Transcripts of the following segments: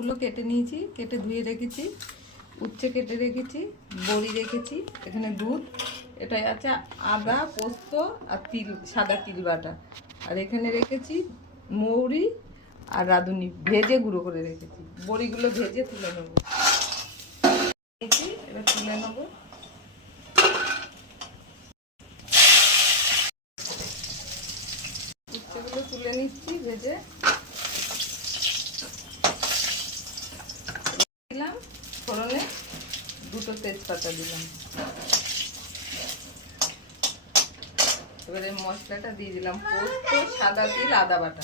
গুলো কেটে নিয়েছি, কেটে ধুয়ে রেখেছি, উচ্ছে কেটে রেখেছি, বড়ি রেখেছি, এখানে দুধ, এটাই আছে আদা, পোস্ত আর তিল, সাদা তিল বাটা, আর এখানে রেখেছি মৌরি আর রাঁধুনি ভেজে গুঁড়ো করে রেখেছি। বড়িগুলো ভেজে তুলে নেবো, এবার তুলে নেবো। উচ্ছেগুলো তুলে নিচ্ছি ভেজে। দিলাম ফোড়নে দুটো তেজপাতা দিলাম, এবারে মশলাটা দিয়ে দিলাম পোস্ত, সাদা তিল, আদা বাটা।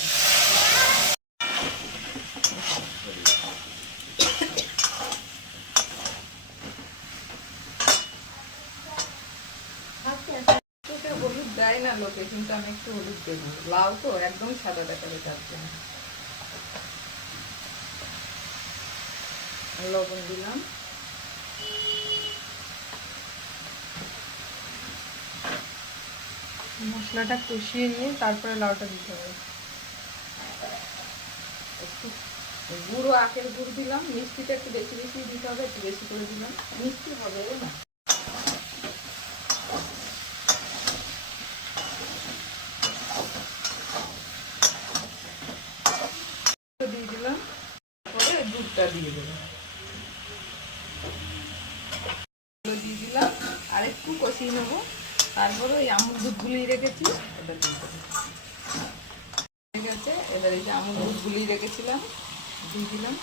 হলুদ দেয় না লোকে, কিন্তু আমি একটু হলুদ দেবো, লাউ তো একদম সাদা দেখাবে তার জন্য। লবণ দিলাম, মশলাটা কষিয়ে নিয়ে তারপরে লাউটা দিতে হবে। একটু গুঁড়ো আখের গুড় দিলাম, মিষ্টিটা একটু বেশি বেশি দিতে হবে, একটু বেশি করে দিলাম, মিষ্টি হবে না। দিয়ে দিলাম, পরে দুধটা দিয়ে দিলাম, দিয়ে দিলাম, আর একটু কষিয়ে নেবো। তারপরে ওই আমুল দুধ গুলিয়ে রেখেছি ওটা দিয়ে দেবো। ঠিক আছে, এবার এই যে আমুল দুধ গুলিয়ে রেখেছিলাম দিয়ে দিলাম।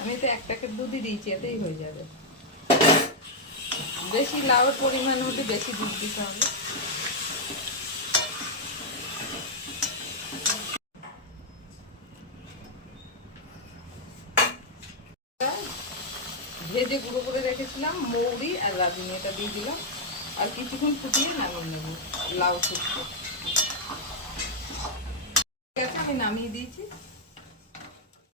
আমি তো 1 প্যাকেট দুধই দিয়েছি, এতেই হয়ে যাবে। বেশি লাউয়ের পরিমাণ হলে বেশি দুধ দিতে হবে। ভেজে গুঁড়ো করে রেখেছিলাম মৌরি আর রাঁধুনি, এটা দিয়ে দিলাম, আর কিছুক্ষণ ফুটিয়ে নামিয়ে নেব লাউ শুক্তো। ঠিক আছে, আমি নামিয়ে দিয়েছি।